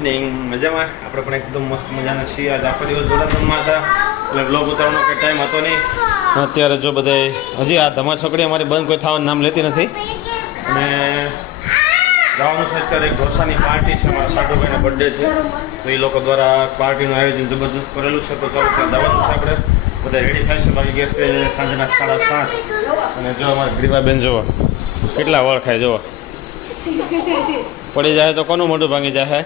Evening મજામાં આપણે પણ એકદમ મસ્ત મજાના છીએ આજ આખો દિવસ જોડાસરમાં હતા એટલે બ્લોગ ઉતારવાનો કંઈ ટાઈમ હતો નહીં અત્યારે જો બધાય હજી આ ધમા છોકરી અમારી બંધ કોઈ થવાનું નામ લેતી નથી અને જવાનું છે અત્યારે એક ઢોસાની પાર્ટી છે અમારા સાડુભાઈનો બર્થડે છે તો એ લોકો દ્વારા પાર્ટીનું આયોજન જબરજસ્ત કરેલું છે તો ચાલો ત્યાં જવાનું છે આપણે બધા રેડી થાય છે બાકી ગયા છે સાંજના 7:30 અને જો અમારા ગ્રીવાબેન જુઓ કેટલા વળ ખાય જુઓ પડી જાય તો કોનું મોઢું ભાંગી જાય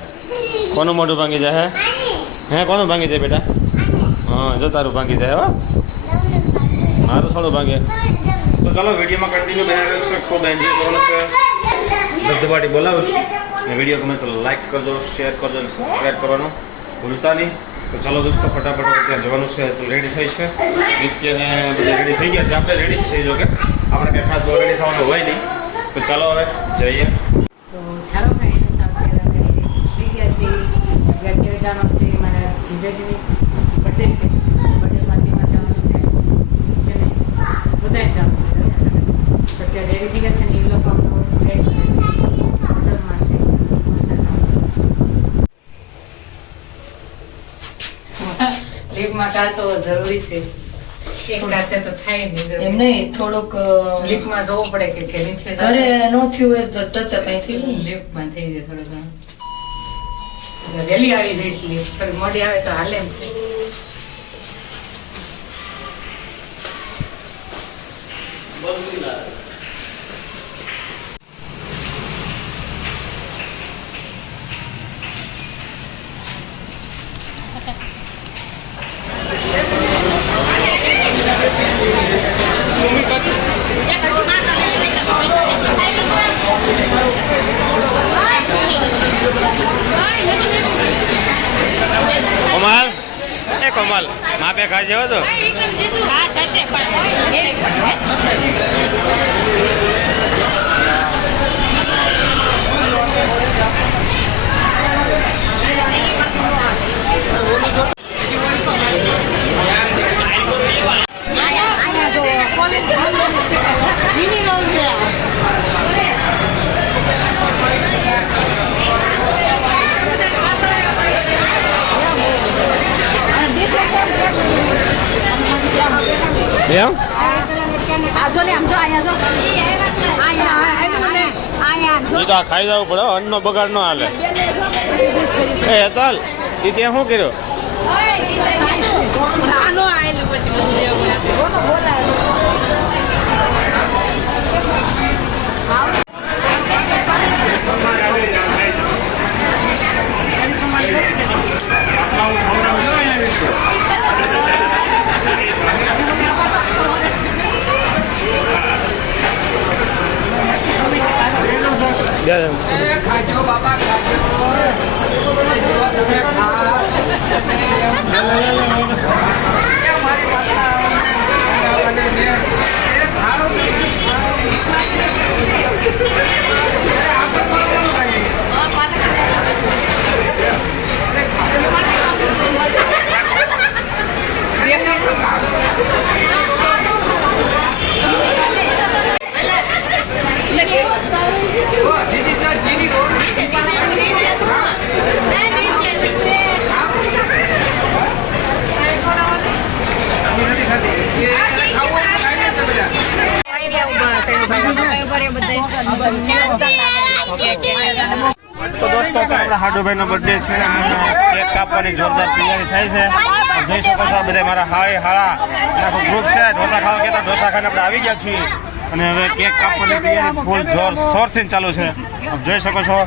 કોનું મોઢું ભાંગી જાય હે કોનું ભાંગી જાય બેટા હા જો તારું ભાંગી જાય હો મારું થોડું ભાંગે તો ચાલો વિડીયોમાં કન્ટિન્યુ બનાવી છે ખૂબ એન્જોય કરવાનું છે ધબધબાટી બોલાવું છું અને વિડીયો ગમે તો લાઈક કરજો શેર કરજો અને સબસ્ક્રાઈબ કરવાનું ભૂલતા નહીં તો ચાલો દોસ્તો ફટાફટ ત્યાં જવાનું છે તો રેડી થઈ છે મીન્સ કે બધા રેડી થઈ ગયા છે આપણે રેડી જ છીએ જો કે આપણે કંઈ ખાસ રેડી થવાનું હોય નહીં તો ચાલો હવે જઈએ તો ચાલો ફ્રેન્ડ સાથે થઈ ગયા છે ઘરની જવાનું છે મારા જીજાજીની બર્થડે છે બર્થડે પાર્ટીમાં જવાનું છે બધા જવાનું છે તો ત્યાં રેડી થઈ ગયા છે ને એ લોકો વેટ કરે છે હોટલમાં છે લીફમાં કાસો જરૂરી છે એક કાસે તો થાય નહીં એમ નહીં થોડુંક લીફમાં જવું પડે કે નીચે ઘરે ન થયું હોય તો ટચ કઈ થયું લિફ્ટમાં થઈ જાય થોડું ઘણું વહેલી આવી જઈશ લિફ્ટ થોડી મોડી આવે તો હાલે એમ છે કોમલ એ કોમલ માપે ખાઈ જવો તો એમ એ તો આ ખાઈ જવું પડે અન્નનો બગાડ ન હાલે એ ચાલ એ ત્યાં શું કર્યો ખાજો બાપા ખાજો This is the Genie Road. તો દોસ્તો આપણા હાડુભાઈનો બર્થડે છે કેક કાપવાની જોરદાર તૈયારી થાય છે જોઈ શકો છો બધા મારા હાય હાળા આખું ગ્રુપ છે ઢોસા ખાવા કહેતા ઢોસા ખાઈને આપણે આવી ગયા છીએ અને હવે કેક કાપવાની તૈયારી ફૂલ જોર શોરથી ચાલુ છે જોઈ શકો છો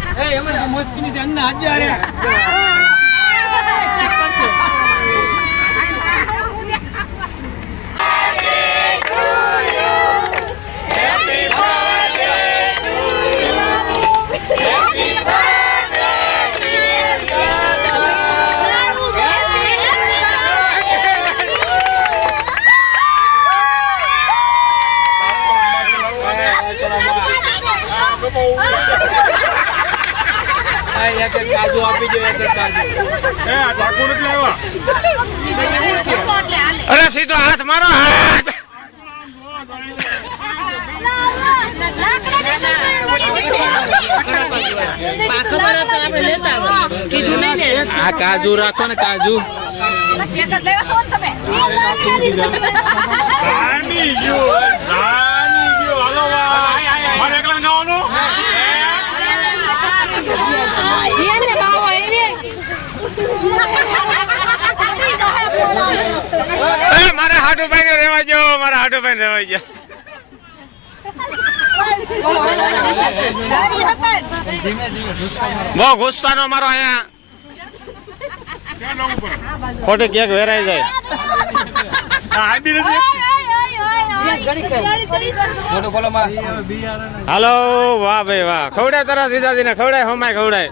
કાજુ આપી દે અરે સીધો હાથ મારો હાથ કીધું આ કાજુ રાખો ને કાજુ. મારા હાટુ ભાઈ ને રેવા જો, મારા હાટુ ભાઈ રેવા જો. બહુ ગુસ્સાનો મારો અહીંયા ખોટી કેક વેરાઈ જાય. હાલો વાહ ભાઈ વાહ, ખવડાય તારા જીજાજી ને ખવડાય, હોમાય ખવડાય.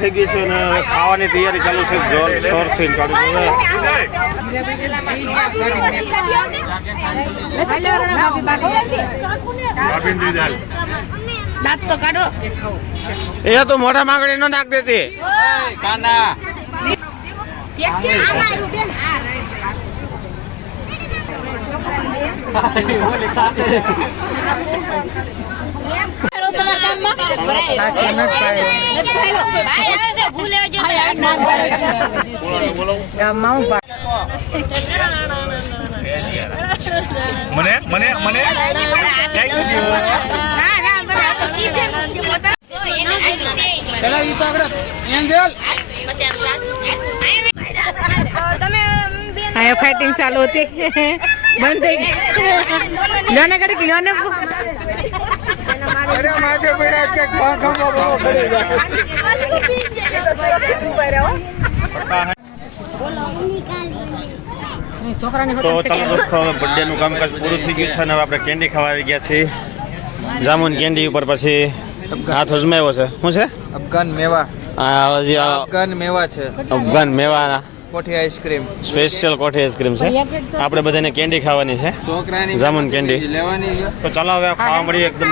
થઈ ગઈ છે ને ખાવાની તૈયારી ચાલુ છે જોર શોરથી. દાંત તો કાઢો. એ તો મોટા માંગણી નો નાખ દેતી. કાના મને મને મને અહીંયા ફાઇટિંગ ચાલુ હતી, બંધ થઈ ગઈ. લોને કરી લોને તો ચાલો દોસ્તો, બર્થડે નું કામકાજ પૂરું થઈ ગયું છે અને હવે આપણે કેન્ડી ખાવા આવી ગયા છીએ. જામુન કેન્ડી ઉપર પછી હાથ અજમાવ્યો છે. શું છે? અફઘાન મેવા. આ હજી આ અફઘાન મેવા છે. અફઘાન મેવા કોઠી આઈસ્ક્રીમ. સ્પેશિયલ કોઠી આઈસ્ક્રીમ છે. આપણે બધાને કેન્ડી ખાવાની છે, છોકરાની જામુન કેન્ડી. લેવાની છે. તો ચાલો હવે ખાવા મળીએ એકદમ